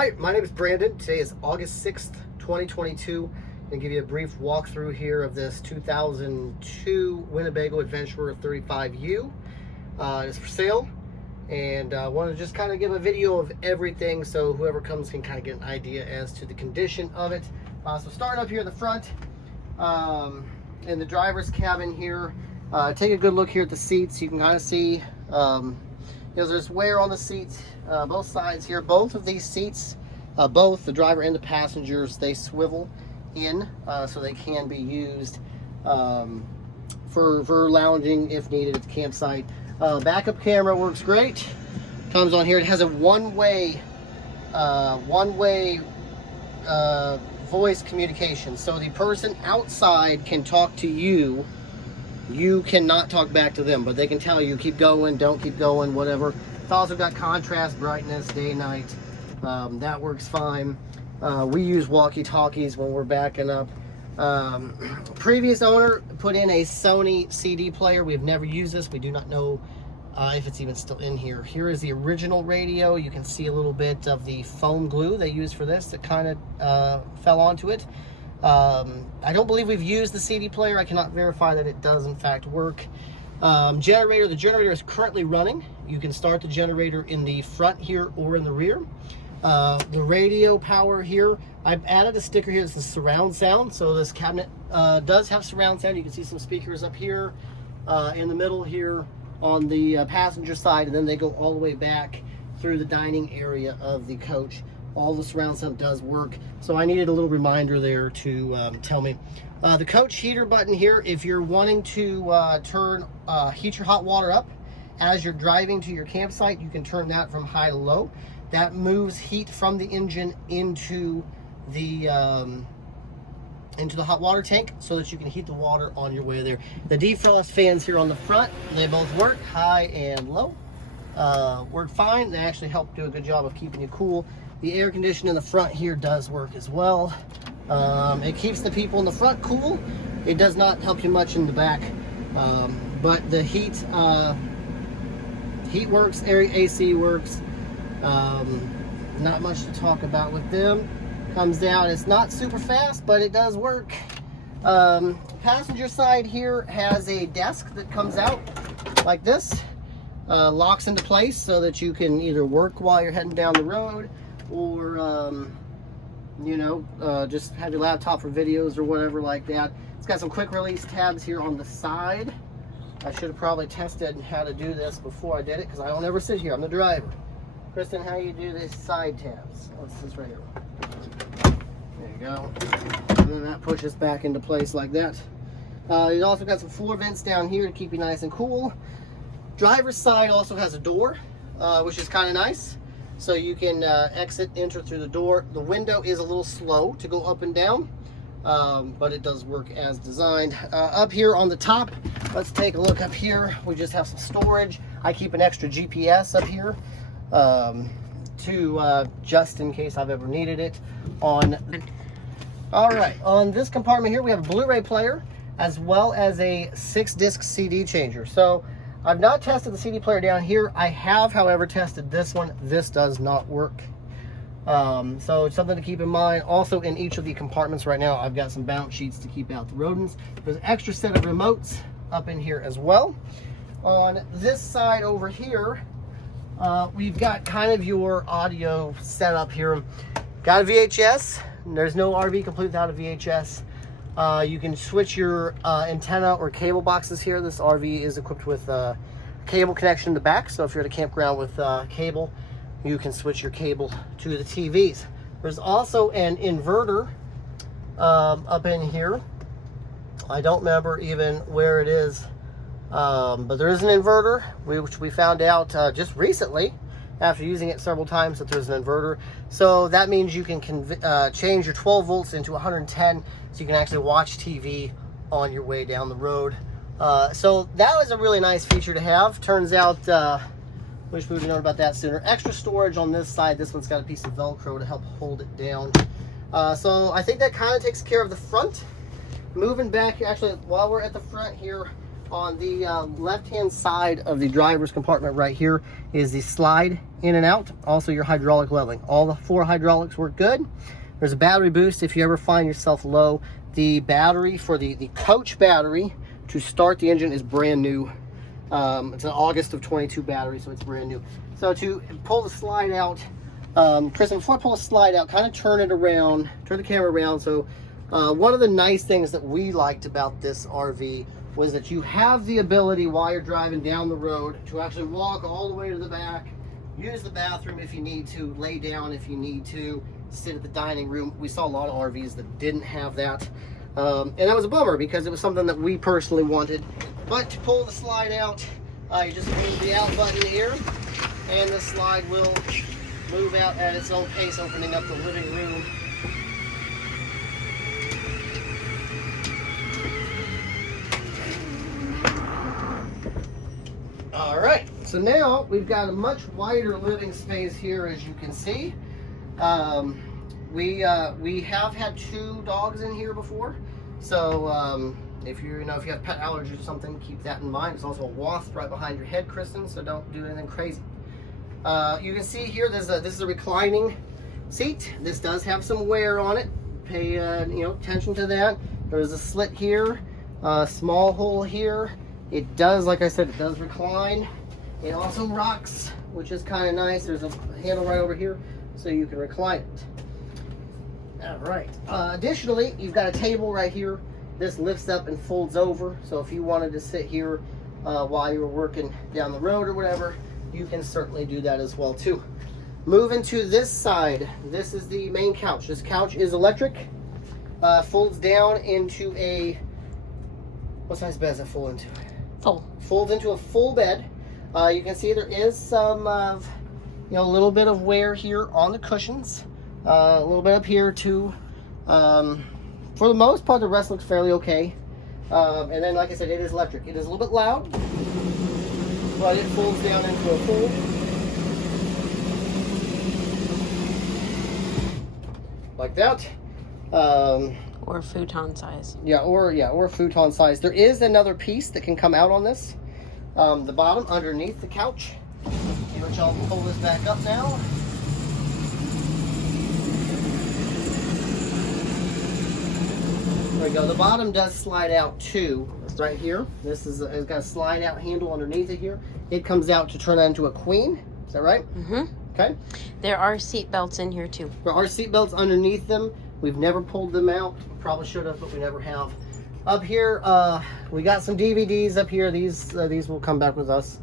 Hi, my name is Brandon. Today is August 6th, 2022. I'm going to give you a brief walkthrough here of this 2002 Winnebago Adventurer 35U. It's for sale, and I want to just kind of give a video of everything so whoever comes can kind of get an idea as to the condition of it. So starting up here at the front, in the driver's cabin here, take a good look here at the seats. You can kind of see there's wear on the seats, both sides here. Both of these seats, both the driver and the passengers, they swivel in, so they can be used for lounging if needed at the campsite. Backup camera works great. Comes on here. It has a one-way voice communication, so the person outside can talk to you. You cannot talk back to them, but they can tell you keep going, don't keep going, whatever. It's also got contrast, brightness, day, night. That works fine. We use walkie-talkies when we're backing up. Previous owner put in a Sony CD player. We've never used this. We do not know if it's even still in here. Here is the original radio. You can see a little bit of the foam glue they used for this that kind of fell onto it. I don't believe we've used the CD player. I cannot verify that it does in fact work. Generator, the generator is currently running. You can start the generator in the front here or in the rear. The radio power here, I've added a sticker here that says surround sound. So this cabinet does have surround sound. You can see some speakers up here in the middle here on the passenger side, and then they go all the way back through the dining area of the coach. All the surround sound does work, so I needed a little reminder there to tell me. The coach heater button here, if you're wanting to heat your hot water up as you're driving to your campsite, you can turn that from high to low. That moves heat from the engine into the hot water tank so that you can heat the water on your way there. The defrost fans here on the front, they both work, high and low. Work fine. They actually help do a good job of keeping you cool. The air conditioning in the front here does work as well. It keeps the people in the front cool. It does not help you much in the back, but the heat works. AC works. Not much to talk about with them. Comes down. It's not super fast, but it does work. Passenger side here has a desk that comes out like this. Locks into place so that you can either work while you're heading down the road, or just have your laptop for videos or whatever like that. It's got some quick release tabs here on the side. I should have probably tested how to do this before I did it, because I don't ever sit here. I'm the driver. Kristen, how you do these side tabs? What's this right here? There you go. And then that pushes back into place like that. You also got some floor vents down here to keep you nice and cool. Driver's side also has a door, which is kind of nice. So you can enter through the door. The window is a little slow to go up and down, but it does work as designed. Up here on the top, let's take a look up here. We just have some storage. I keep an extra GPS up here just in case I've ever needed it. All right, on this compartment here, we have a Blu-ray player as well as a 6-disc CD changer. So I've not tested the CD player down here. I have, however, tested this one. This does not work. So it's something to keep in mind. Also, in each of the compartments right now, I've got some bounce sheets to keep out the rodents. There's an extra set of remotes up in here as well. On this side over here, we've got kind of your audio setup here. Got a VHS. There's no RV complete without a VHS. You can switch your antenna or cable boxes here. This RV is equipped with a cable connection in the back, so if you're at a campground with cable, you can switch your cable to the TVs. There's also an inverter up in here. I don't remember even where it is, but there is an inverter, which we found out just recently after using it several times, that there's an inverter. So that means you can change your 12 volts into 110, so you can actually watch TV on your way down the road. So that was a really nice feature to have. Turns out, wish we would have known about that sooner. Extra storage on this side. This one's got a piece of Velcro to help hold it down. So I think that kind of takes care of the front. Moving back, actually, while we're at the front here, On the left-hand side of the driver's compartment right here is the slide in and out. Also your hydraulic leveling. All the 4 hydraulics work good. There's a battery boost if you ever find yourself low. The battery for the coach battery to start the engine is brand new. It's an August of 22 battery, so it's brand new. So to pull the slide out, Kristen, before I pull the slide out, kind of turn it around, turn the camera around. So one of the nice things that we liked about this RV was that you have the ability while you're driving down the road to actually walk all the way to the back, use the bathroom if you need to, lay down if you need to, sit at the dining room. We saw a lot of RVs that didn't have that. And that was a bummer because it was something that we personally wanted. But to pull the slide out, you just move the out button here, and the slide will move out at its own pace, opening up the living room. All right, so now we've got a much wider living space here, as you can see. We have had 2 dogs in here before, so if you have pet allergies or something, keep that in mind. There's also a wasp right behind your head, Kristen, so don't do anything crazy. You can see here, this is a reclining seat. This does have some wear on it. Pay attention to that. There's a slit here, a small hole here. It does, like I said, it does recline. It also rocks, which is kind of nice. There's a handle right over here, so you can recline it. All right. Additionally, you've got a table right here. This lifts up and folds over, so if you wanted to sit here while you were working down the road or whatever, you can certainly do that as well too. Moving to this side, this is the main couch. This couch is electric, folds down into a, what size bed does it fold into? Full. Folds into a full bed. You can see there is some, a little bit of wear here on the cushions. A little bit up here too. For the most part, the rest looks fairly okay. And then, like I said, it is electric. It is a little bit loud, but it folds down into a fold. Like that. Or futon size. Or futon size. There is another piece that can come out on this. The bottom, underneath the couch. Which I'll pull this back up now. There we go. The bottom does slide out too. It's right here. This is it's got a slide out handle underneath it here. It comes out to turn that into a queen. Is that right? Mm-hmm. Okay. There are seat belts in here too. There are seat belts underneath them. We've never pulled them out. Probably should have, but we never have. Up here, we got some DVDs up here. These will come back with us.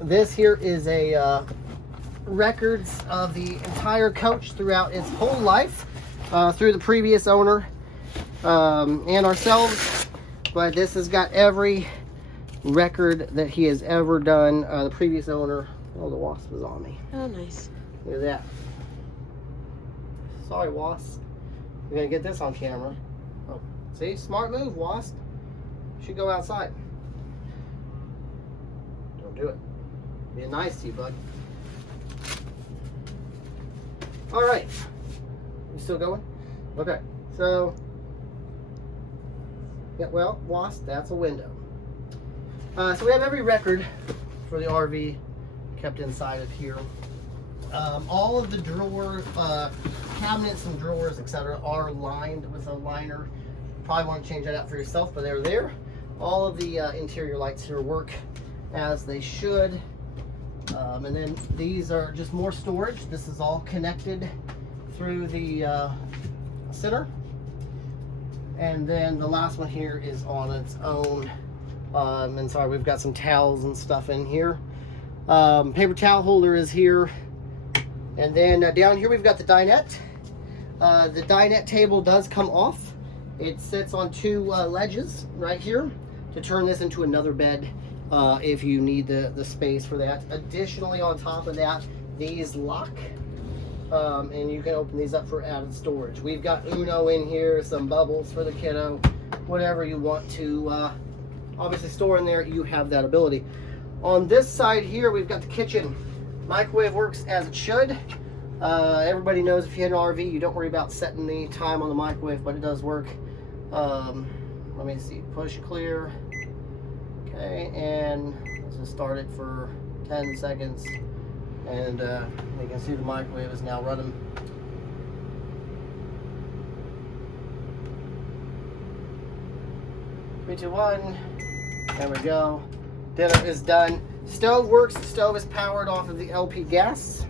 This here is a records of the entire coach throughout its whole life, through the previous owner and ourselves. But this has got every record that he has ever done. The previous owner. Oh, the wasp is on me. Oh, nice. Look at that. Sorry, wasp. We're gonna get this on camera. Oh, see, smart move, wasp. Should go outside. Don't do it. Be nice to you, bud. All right. You still going? Okay. So, yeah. Well, wasp. That's a window. So we have every record for the RV kept inside of here. All of the drawer cabinets and drawers, etc., are lined with a liner. Probably want to change that out for yourself, but they're there. All of the interior lights here work as they should. And then these are just more storage. This is all connected through the center. And then the last one here is on its own. And sorry, we've got some towels and stuff in here. Paper towel holder is here. And then down here we've got the dinette. The dinette table does come off. It sits on 2 ledges right here to turn this into another bed if you need the space for that. Additionally, on top of that, these lock. And you can open these up for added storage. We've got Uno in here, some bubbles for the kiddo. Whatever you want to obviously store in there, you have that ability. On this side here, we've got the kitchen. Microwave works as it should. Everybody knows if you had an RV, you don't worry about setting the time on the microwave, but it does work. Let me see, push clear. Okay, and let's just start it for 10 seconds. And you can see the microwave is now running. Three, two, one. There we go. Dinner is done. Stove works. The stove is powered off of the LP gas.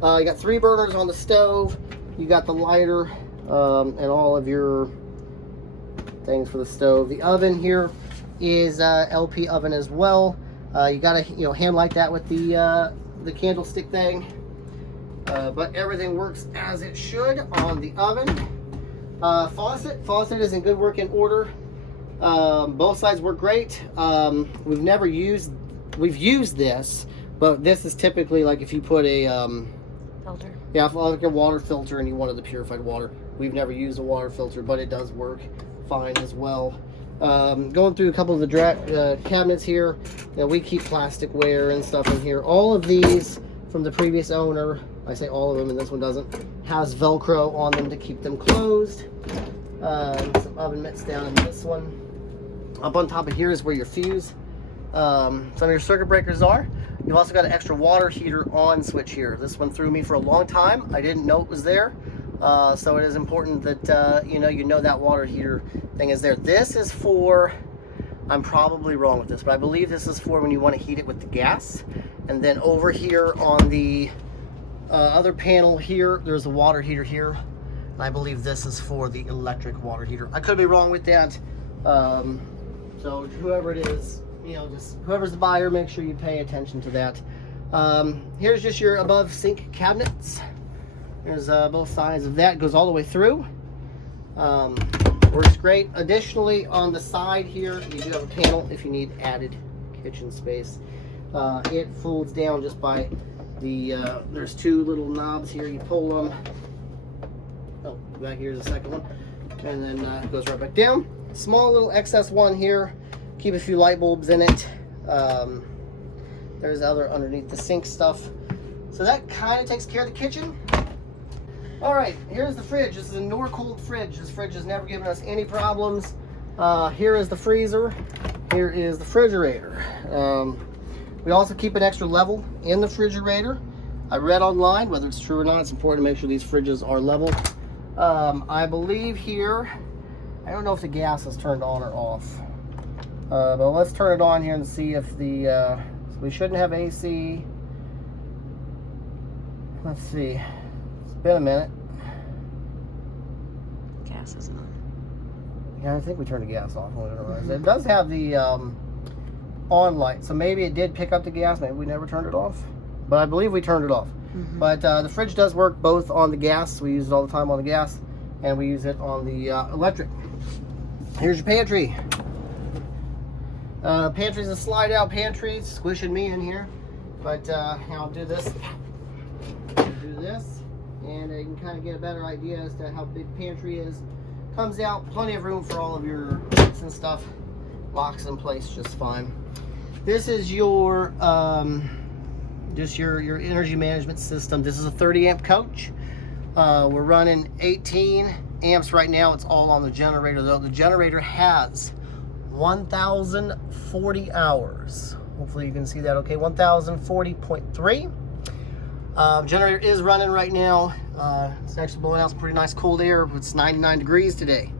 You got 3 burners on the stove. You got the lighter and all of your things for the stove. The oven here is LP oven as well. You gotta hand light that with the candlestick thing. But everything works as it should on the oven. Faucet is in good working order. Both sides work great. We've used this, but this is typically like if you put a Filter. yeah, like a water filter and you wanted the purified water. We've never used a water filter, but it does work fine as well. Going through a couple of the cabinets here, we keep plasticware and stuff in here. All of these from the previous owner, I say all of them and this one doesn't, has Velcro on them to keep them closed. Some oven mitts down in this one. Up on top of here is where your fuse, some of your circuit breakers are. You've also got an extra water heater on switch here. This one threw me for a long time. I didn't know it was there. So it is important that you know that water heater thing is there. This is for, I'm probably wrong with this, but I believe this is for when you want to heat it with the gas. And then over here on the other panel here, there's a water heater here. And I believe this is for the electric water heater. I could be wrong with that. So whoever it is, just whoever's the buyer, make sure you pay attention to that. Here's just your above sink cabinets. There's both sides of that. It goes all the way through. Works great. Additionally, on the side here, you do have a panel if you need added kitchen space. It folds down just by the, there's 2 little knobs here. You pull them. Oh, back here's the second one. And then it goes right back down. Small little excess one here. Keep a few light bulbs in it. There's other underneath the sink stuff. So that kind of takes care of the kitchen. All right, here's the fridge. This is a Norcold fridge. This fridge has never given us any problems. Here is the freezer. Here is the refrigerator. We also keep an extra level in the refrigerator. I read online, whether it's true or not, it's important to make sure these fridges are level. I believe here, I don't know if the gas is turned on or off. But let's turn it on here and see if the, we shouldn't have AC. Let's see. It's been a minute. Gas isn't on. Yeah, I think we turned the gas off. It does have the on light, so maybe it did pick up the gas. Maybe we never turned it off. But I believe we turned it off. Mm-hmm. But the fridge does work both on the gas. We use it all the time on the gas, and we use it on the electric. Here's your pantry. Pantry's a slide out pantry. It's squishing me in here. But I'll do this. Do this. And you can kind of get a better idea as to how big the pantry is. Comes out, plenty of room for all of your bits and stuff. Locks in place just fine. This is your just your energy management system. This is a 30 amp coach. We're running 18 amps right now. It's all on the generator though. The generator has 1,040 hours. Hopefully you can see that okay. 1,040.3. Generator is running right now. It's actually blowing out some pretty nice cold air. It's 99 degrees today.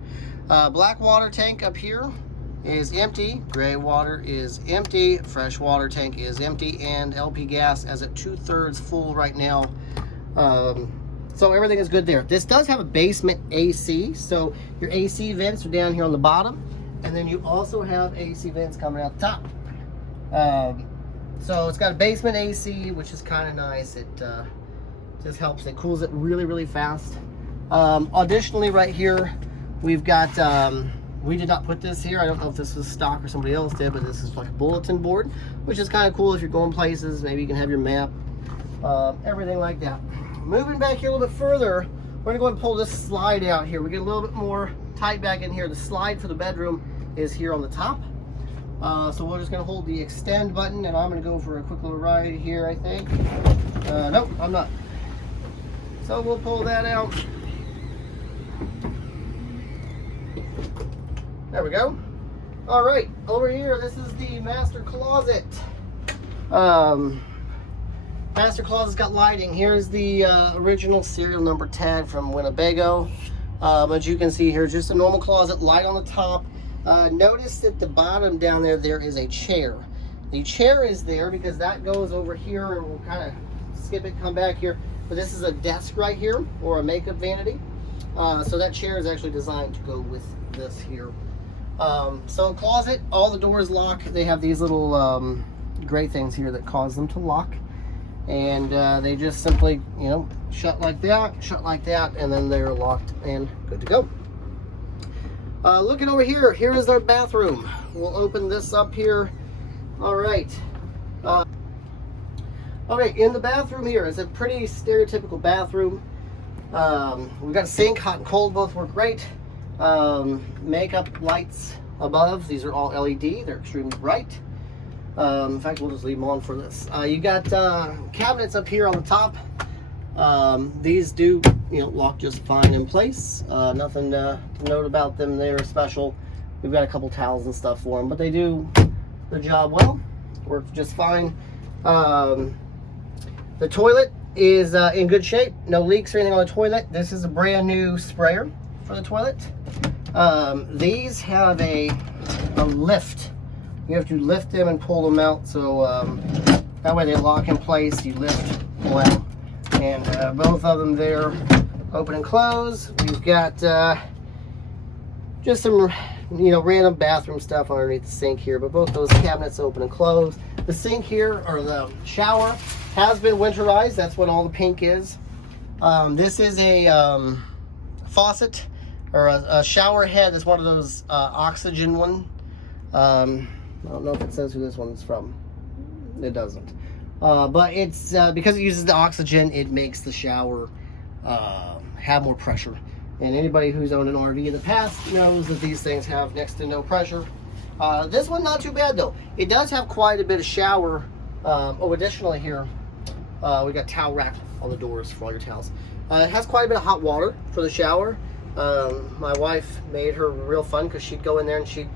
Black water tank up here is empty. Gray water is empty. Fresh water tank is empty. And LP gas is at 2/3 full right now. So everything is good there. This does have a basement AC. So your AC vents are down here on the bottom. And then you also have AC vents coming out the top. So it's got a basement AC, which is kind of nice. It just helps. It cools it really, really fast. Additionally, right here, we've got, we did not put this here. I don't know if this was stock or somebody else did, but this is like a bulletin board, which is kind of cool if you're going places. Maybe you can have your map, everything like that. Moving back here a little bit further, we're gonna go and pull this slide out here. We get a little bit more tight back in here. The slide for the bedroom is here on the top. So we're just gonna hold the extend button, and I'm gonna go for a quick little ride here, I think. Nope, I'm not. So we'll pull that out. There we go. All right, over here, this is the master closet. Master closet's got lighting. Here's the original serial number tag from Winnebago. As you can see here, just a normal closet, light on the top. Notice at the bottom down there, there is a chair. The chair is there because that goes over here, and we'll kind of skip it, come back here. But this is a desk right here, or a makeup vanity. So that chair is actually designed to go with this here. So closet, all the doors lock. They have these little gray things here that cause them to lock. And they just simply, you know, shut like that, and then they're locked and good to go. Looking over here, here is our bathroom. We'll open this up here. All right. Okay, in the bathroom here, it's a pretty stereotypical bathroom. We've got a sink, hot and cold, both work great. Makeup lights above, these are all LED, they're extremely bright. In fact, we'll just leave them on for this. You got cabinets up here on the top. These do, you know, lock just fine in place. Nothing to note about them. They're special. We've got a couple towels and stuff for them, but they do the job well. Works just fine. The toilet is in good shape. No leaks or anything on the toilet. This is a brand new sprayer for the toilet. These have a lift. You have to lift them and pull them out, so that way they lock in place. You lift, pull out, and both of them there, open and close. We've got just some, you know, random bathroom stuff underneath the sink here, but both those cabinets open and close. The sink here, or the shower, has been winterized. That's what all the pink is. This is a faucet, or a shower head. It's one of those oxygen one. I don't know if it says who this one's from. It doesn't. But it's because it uses the oxygen, it makes the shower have more pressure. And anybody who's owned an RV in the past knows that these things have next to no pressure. This one, not too bad though. It does have quite a bit of shower. Additionally here, we got towel rack on the doors for all your towels. It has quite a bit of hot water for the shower. My wife made her real fun because she'd go in there and she'd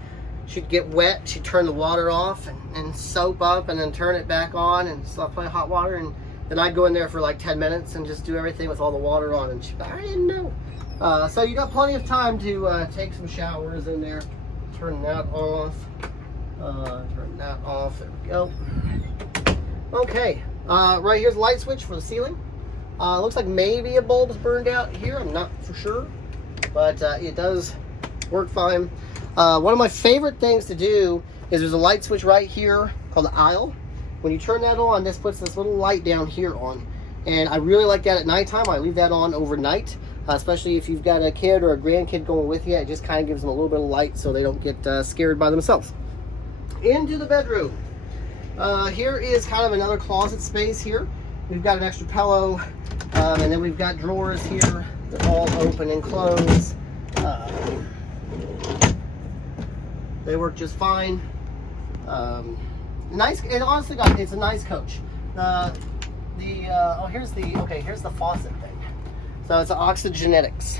get wet, she'd turn the water off and soap up and then turn it back on and stuff like hot water, and then I'd go in there for like 10 minutes and just do everything with all the water on, and I didn't know. So you got plenty of time to take some showers in there. Turn that off. Turn that off. There we go. Okay, right here's the light switch for the ceiling. Looks like maybe a bulb's burned out here. I'm not for sure, but it does work fine. One of my favorite things to do is there's a light switch right here called the aisle. When you turn that on, this puts this little light down here on. And I really like that at nighttime. I leave that on overnight, especially if you've got a kid or a grandkid going with you. It just kind of gives them a little bit of light so they don't get scared by themselves. Into the bedroom. Here is kind of another closet space here. We've got an extra pillow, and then we've got drawers here that all open and close. They work just fine. Nice. It honestly it's a nice coach. Here's the faucet thing. So it's Oxygenetics.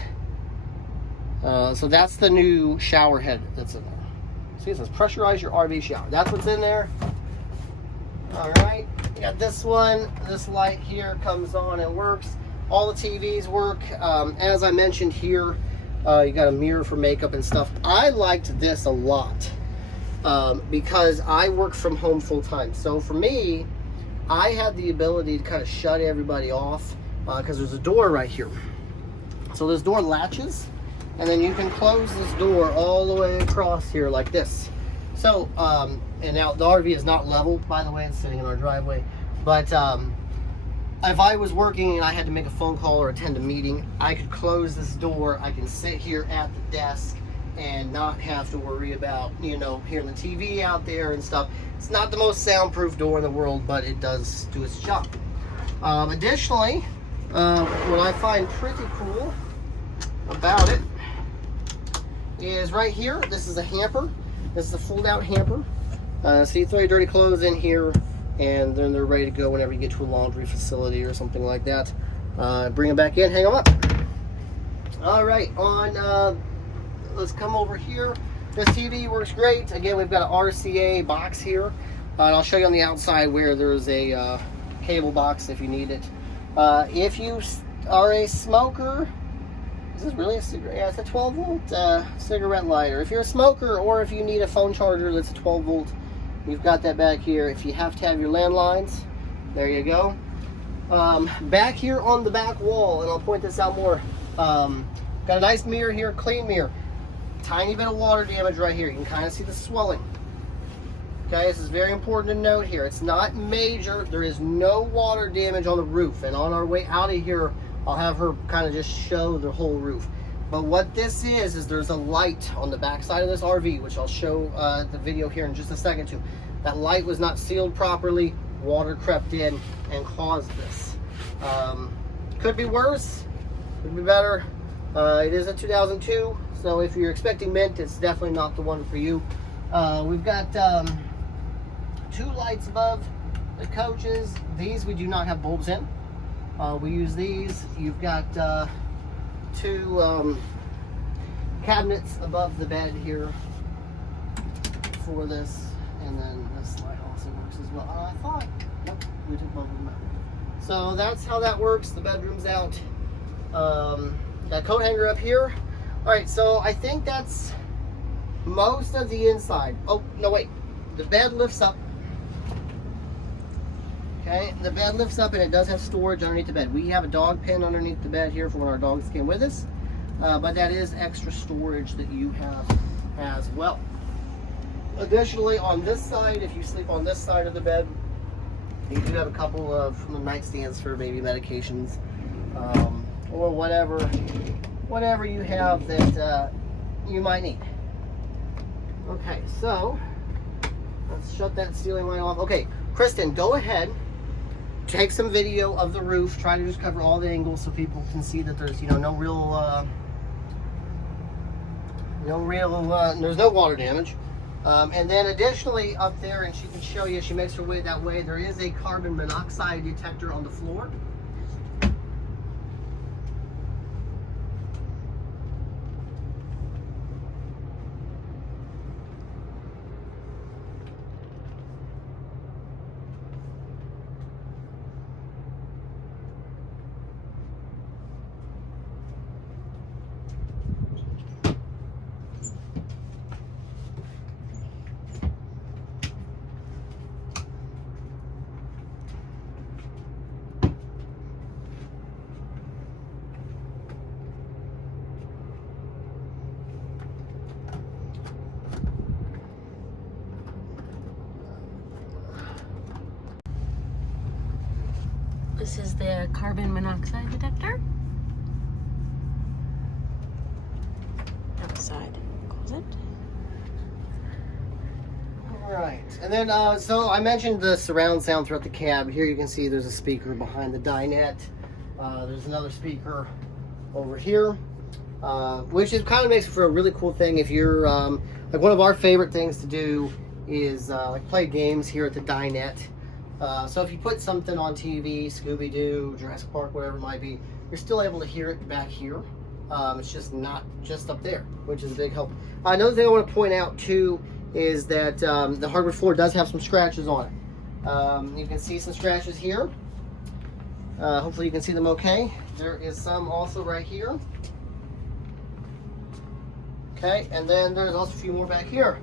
So that's the new shower head that's in there. See, it says pressurize your RV shower. That's what's in there. All right. You got this one. This light here comes on and works. All the TVs work. As I mentioned here, you got a mirror for makeup and stuff. I liked this a lot because I work from home full time. So for me, I had the ability to kind of shut everybody off because there's a door right here. So this door latches, and then you can close this door all the way across here like this. So, and now the RV is not leveled, by the way, it's sitting in our driveway. But if I was working and I had to make a phone call or attend a meeting, I could close this door. I can sit here at the desk and not have to worry about, you know, hearing the TV out there and stuff. It's not the most soundproof door in the world, but it does do its job. Additionally, what I find pretty cool about it is right here. This is a hamper. This is a fold-out hamper. So you throw your dirty clothes in here, and then they're ready to go whenever you get to a laundry facility or something like that. Bring them back in, hang them up. All right, let's come over here. This TV works great. Again, we've got an RCA box here. And I'll show you on the outside where there's a cable box if you need it. If you are a smoker, is this really a cigarette? Yeah, it's a 12 volt cigarette lighter. If you're a smoker or if you need a phone charger that's a 12 volt, you've got that back here. If you have to have your landlines, there you go. Back here on the back wall, and I'll point this out more, got a nice mirror here, clean mirror. Tiny bit of water damage right here. You can kind of see the swelling. Okay, this is very important to note here. It's not major. There is no water damage on the roof. And on our way out of here, I'll have her kind of just show the whole roof. But what this is there's a light on the back side of this RV, which I'll show the video here in just a second too. That light was not sealed properly. Water crept in and caused this. Could be worse, could be better. It is a 2002, so if you're expecting mint, it's definitely not the one for you. We've got 2 lights above the coaches. These we do not have bulbs in. We use these. You've got 2 cabinets above the bed here for this, and then this light also works as well. I thought, nope, we took both of them out. So that's how that works. The bedroom's out. Got a coat hanger up here. All right, so I think that's most of the inside. Oh, no, wait. The bed lifts up. Okay, the bed lifts up and it does have storage underneath the bed. We have a dog pen underneath the bed here for when our dogs came with us. But that is extra storage that you have as well. Additionally, on this side, if you sleep on this side of the bed, you do have a couple of nightstands for maybe medications, or whatever you have that you might need. Okay, so let's shut that ceiling light off. Okay, Kristen, go ahead, take some video of the roof. Try to just cover all the angles so people can see that there's, no real, there's no water damage. And then additionally up there, and she can show you, she makes her way that way, there is a carbon monoxide detector on the floor. This is the carbon monoxide detector. Outside closet. All right, and then so I mentioned the surround sound throughout the cab. Here you can see there's a speaker behind the dinette. There's another speaker over here, which is kind of makes it for a really cool thing. If you're like, one of our favorite things to do is like play games here at the dinette. So if you put something on TV, Scooby-Doo, Jurassic Park, whatever it might be, you're still able to hear it back here. It's just not just up there, which is a big help. Another thing I want to point out too is that the hardwood floor does have some scratches on it. You can see some scratches here. Hopefully you can see them okay. There is some also right here. Okay, and then there's also a few more back here.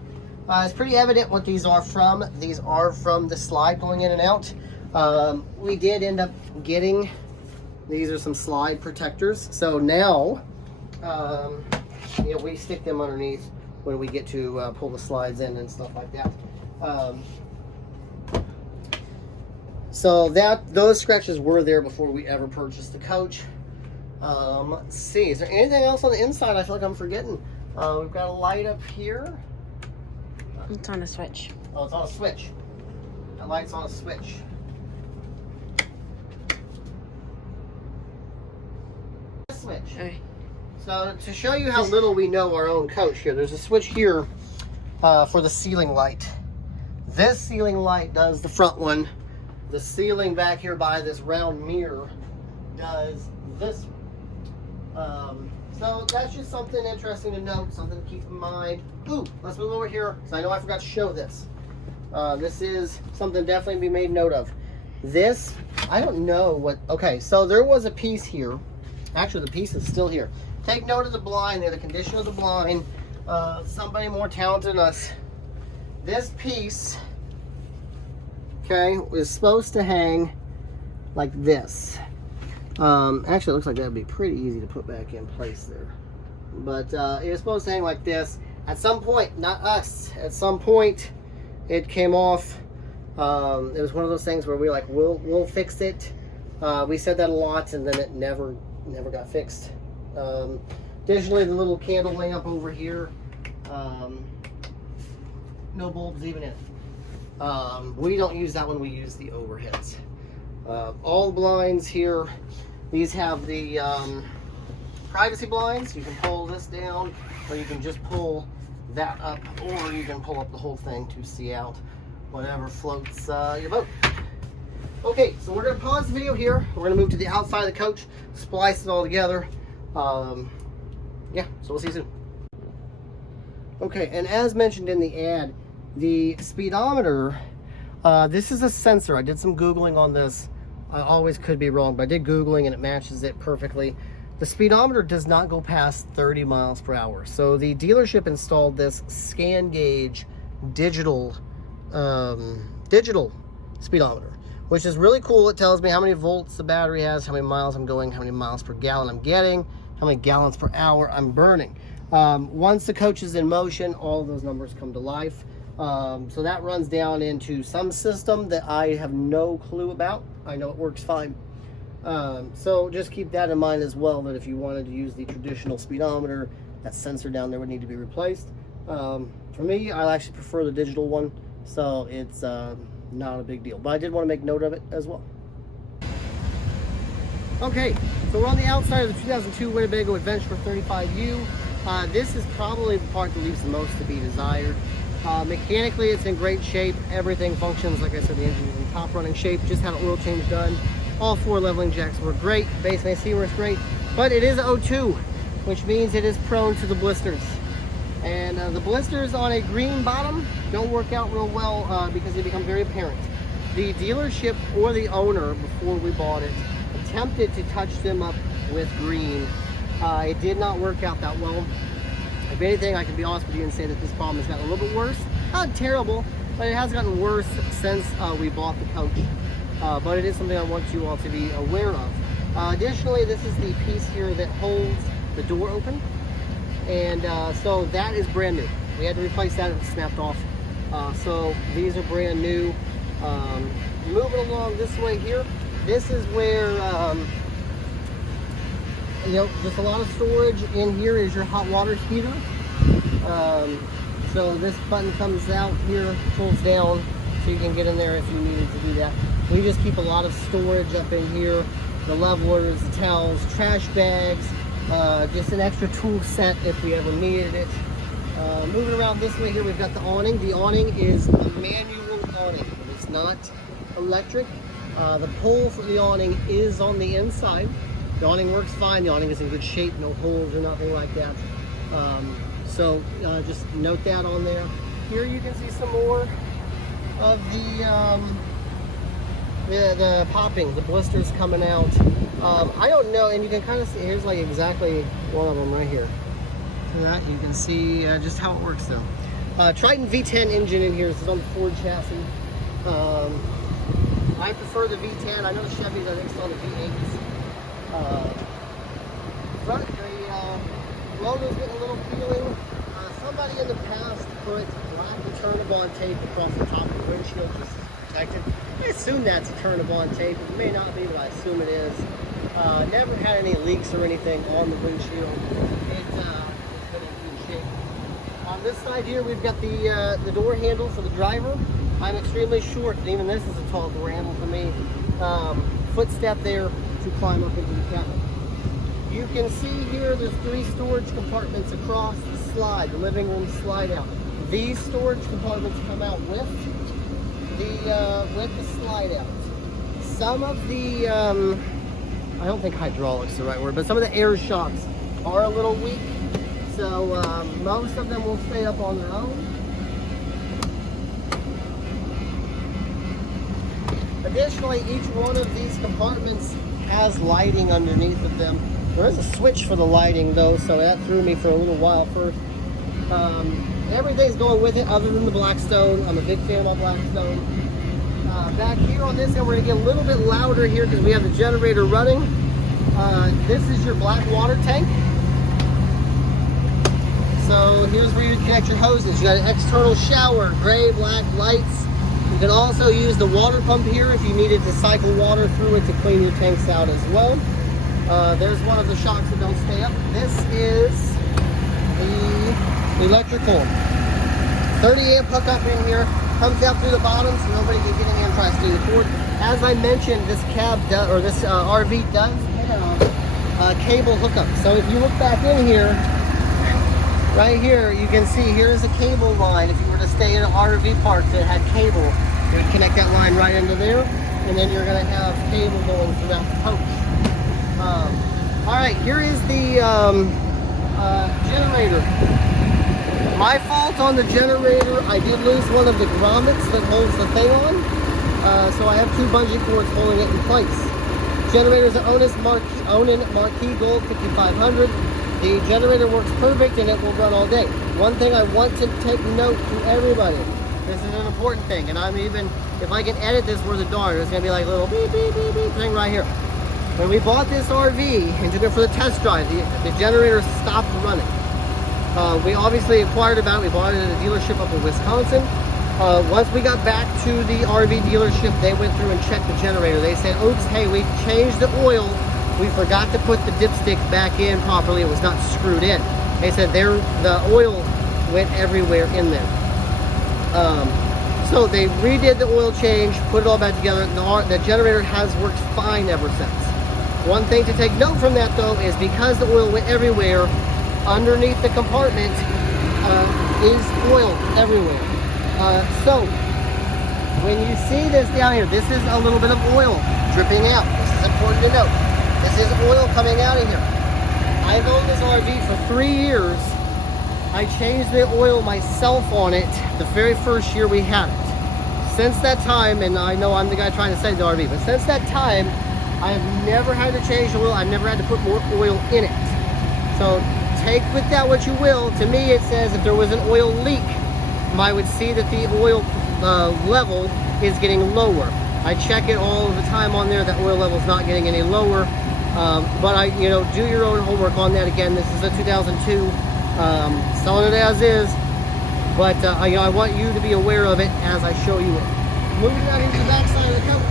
It's pretty evident what these are from. These are from the slide going in and out. We did end up getting, these are some slide protectors. So now, we stick them underneath when we get to pull the slides in and stuff like that. So those scratches were there before we ever purchased the coach. Let's see, is there anything else on the inside I feel like I'm forgetting? We've got a light up here. It's on a switch. Oh, it's on a switch. That light's on a switch. Switch. Okay. So to show you how little we know our own coach here, there's a switch here for the ceiling light. This ceiling light does the front one. The ceiling back here by this round mirror does this one. So that's just something interesting to note, something to keep in mind. Ooh, let's move over here, because I know I forgot to show this. This is something definitely to be made note of. This, I don't know what, okay, so there was a piece here. Actually, the piece is still here. Take note of the blind there, the condition of the blind. Somebody more talented than us. This piece, okay, is supposed to hang like this. Actually, it looks like that would be pretty easy to put back in place there. But it was supposed to hang like this. At some point, not us, at some point, it came off. It was one of those things where we were like, we'll fix it. We said that a lot, and then it never got fixed. Additionally, the little candle lamp over here, no bulbs even in it. We don't use that one, we use the overheads. All the blinds here, these have the privacy blinds. You can pull this down, or you can just pull that up, or you can pull up the whole thing to see out whatever floats your boat. Okay, so we're going to pause the video here. We're going to move to the outside of the coach, splice it all together. Yeah, so we'll see you soon. Okay, and as mentioned in the ad, the speedometer, this is a sensor. I did some Googling on this. I always could be wrong, but I did Googling and it matches it perfectly. The speedometer does not go past 30 miles per hour. So the dealership installed this scan gauge digital speedometer, which is really cool. It tells me how many volts the battery has, how many miles I'm going, how many miles per gallon I'm getting, how many gallons per hour I'm burning. Once the coach is in motion, all of those numbers come to life. So that runs down into some system that I have no clue about. I know it works fine. So just keep that in mind as well, that if you wanted to use the traditional speedometer, that sensor down there would need to be replaced. For me, I actually prefer the digital one, so it's not a big deal. But I did want to make note of it as well. Okay, so we're on the outside of the 2002 Winnebago Adventurer 35U. This is probably the part that leaves the most to be desired. Mechanically, it's in great shape. Everything functions. Like I said, the engine is in top running shape. Just had an oil change done. All 4 leveling jacks were great. Base and AC works great. But it is O2, which means it is prone to the blisters. And the blisters on a green bottom don't work out real well because they become very apparent. The dealership or the owner, before we bought it, attempted to touch them up with green. It did not work out that well. If anything, I can be honest with you and say that this problem has gotten a little bit worse. Not terrible, but it has gotten worse since we bought the coach. But it is something I want you all to be aware of. Additionally, this is the piece here that holds the door open. And so that is brand new. We had to replace that, it snapped off. So these are brand new. Moving along this way here, this is where, you know, just a lot of storage. In here is your hot water heater. So this button comes out here, pulls down, so you can get in there if you needed to do that. We just keep a lot of storage up in here. The levelers, the towels, trash bags, just an extra tool set if we ever needed it. Moving around this way here, we've got the awning. The awning is a manual awning. It's not electric. The pole for the awning is on the inside. The awning works fine. The awning is in good shape, no holes or nothing like that. So just note that on there. Here you can see some more of the popping, the blisters coming out. I don't know, and you can kind of see, here's like exactly one of them right here. So that you can see just how it works though. Triton V10 engine in here. This is on the Ford chassis. I prefer the V10. I know the Chevys, I think, still on the V8s. Front, the logo's getting a little peeling. Somebody in the past put black turn-on tape across the top of the windshield just to protect it. I assume that's a turn-on tape. It may not be, but I assume it is. Never had any leaks or anything on the windshield. It's been in good shape. On this side here, we've got the door handle for the driver. I'm extremely short, and even this is a tall door handle for me. Footstep there to climb up into the cabin. You can see here there's 3 storage compartments across the slide, the living room slide out. These storage compartments come out with the slide out. Some of the I don't think hydraulics is the right word, but some of the air shocks are a little weak. So most of them will stay up on their own. Additionally, each one of these compartments has lighting underneath of them. There is a switch for the lighting though, so that threw me for a little while first. Everything's going with it other than the Blackstone. I'm a big fan of Blackstone. Back here on this end, we're going to get a little bit louder here because we have the generator running. This is your black water tank. So here's where you connect your hoses. You got an external shower, gray, black lights. You can also use the water pump here if you needed to cycle water through it to clean your tanks out as well. There's one of the shocks that don't stay up. This is the electrical 30 amp hookup in here. Comes out through the bottom so nobody can get in here and try to steal the cord. As I mentioned, this cab does, or this RV does have cable hookup. So if you look back in here, right here, you can see here's a cable line. If you were to stay in an RV park that had cable, you would connect that line right into there, and then you're going to have cable going throughout the coach. All right, here is the generator. My fault on the generator. I did lose one of the grommets that holds the thing on, so I have two bungee cords holding it in place. Generator is an Onan Marquee Gold 5500. The generator works perfect and it will run all day. One thing I want to take note to everybody, this is an important thing, and I'm even, if I can edit this worth a darn, it's going to be like a little beep, beep, beep, beep thing right here. When we bought this RV and took it for the test drive, the generator stopped running. We obviously inquired about it. We bought it at a dealership up in Wisconsin. Once we got back to the RV dealership, they went through and checked the generator. They said, oops, hey, we changed the oil. We forgot to put the dipstick back in properly. It was not screwed in. They said the oil went everywhere in there. So they redid the oil change, put it all back together. The generator has worked fine ever since. One thing to take note from that though is because the oil went everywhere, underneath the compartment is oil everywhere. So when you see this down here, this is a little bit of oil dripping out. This is important to note. This is oil coming out of here. I've owned this RV for 3 years. I changed the oil myself on it the very first year we had it. Since that time, and I know I'm the guy trying to sell the RV, but since that time, I have never had to change the oil. I've never had to put more oil in it. So take with that what you will. To me, it says if there was an oil leak, I would see that the oil level is getting lower. I check it all the time on there. That oil level is not getting any lower. But do your own homework on that. Again, this is a 2002, selling it as is. But I want you to be aware of it as I show you it. Moving out into the back side of the coach.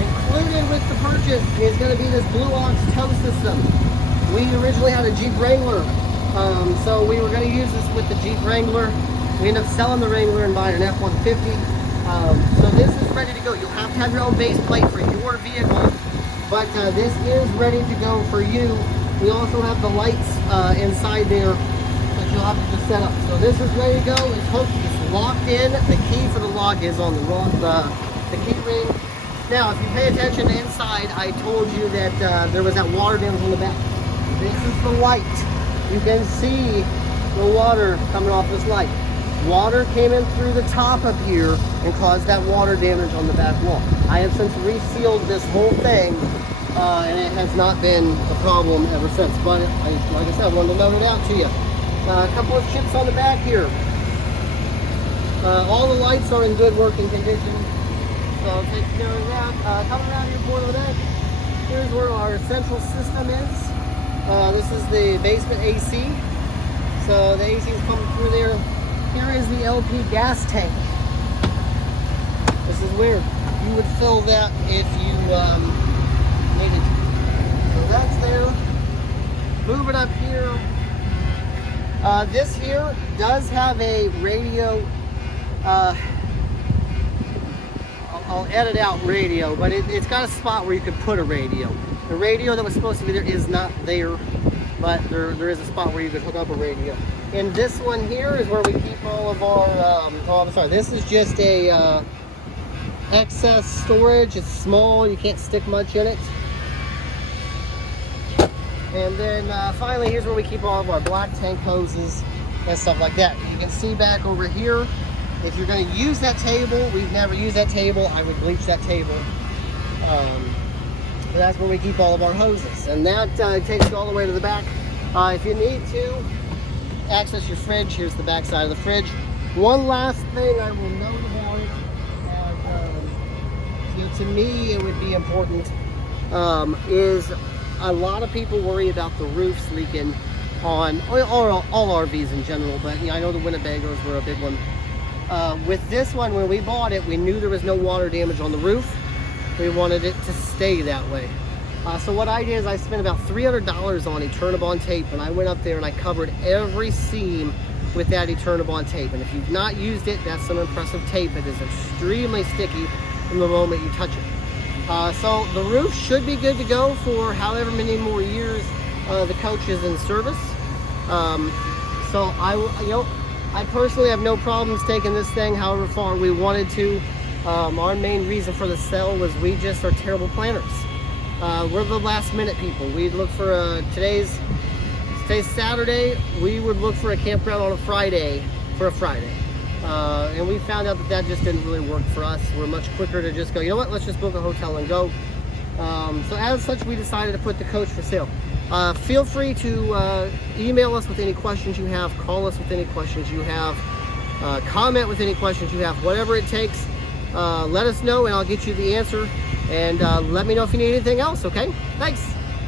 Included with the purchase is going to be this Blue Ox tow system. We originally had a Jeep Wrangler, so we were going to use this with the Jeep Wrangler. We ended up selling the Wrangler and buying an F-150. So this is ready to go. You'll have to have your own base plate for your vehicle, but this is ready to go for you. We also have the lights inside there that you'll have to just set up. So this is ready to go. It's hooked. It's locked in. The key for the lock is on the key ring. Now, if you pay attention to inside, I told you that there was that water damage on the back. This is the light. You can see the water coming off this light. Water came in through the top of here and caused that water damage on the back wall. I have since resealed this whole thing, and it has not been a problem ever since. But like I said, I wanted to note it out to you. A couple of chips on the back here. All the lights are in good working condition. So take care of that. Coming around here board of the back, here's where our central system is. This is the basement AC. So the AC is coming through there. Here is the LP gas tank. This is where you would fill that if you needed to. So that's there. Moving up here. This here does have a radio. I'll edit out radio, but it's got a spot where you could put a radio. The radio that was supposed to be there is not there, but there is a spot where you could hook up a radio. And this one here is where we keep all of our, this is just a excess storage. It's small, you can't stick much in it. And then finally, here's where we keep all of our black tank hoses and stuff like that. You can see back over here, if you're going to use that table, we've never used that table, I would bleach that table. That's where we keep all of our hoses. And that takes you all the way to the back. If you need to access your fridge, here's the back side of the fridge. One last thing I will note about it, you know, to me it would be important, is a lot of people worry about the roofs leaking on all RVs in general, but you know, I know the Winnebagos were a big one. With this one, when we bought it, we knew there was no water damage on the roof. We wanted it to stay that way. So what I did is I spent about $300 on Eternabond tape, and I went up there and I covered every seam with that Eternabond tape. And if you've not used it, that's some impressive tape. It is extremely sticky from the moment you touch it. So the roof should be good to go for however many more years the coach is in service. So I personally have no problems taking this thing however far we wanted to. Our main reason for the sale was we just are terrible planners. We're the last minute people. We'd look for today's Saturday, we would look for a campground on a Friday for a Friday. And we found out that that just didn't really work for us. We're much quicker to just go, you know what, let's just book a hotel and go. So as such, we decided to put the coach for sale. Feel free to email us with any questions you have, call us with any questions you have, comment with any questions you have, whatever it takes. Let us know and I'll get you the answer, and let me know if you need anything else, okay? Thanks.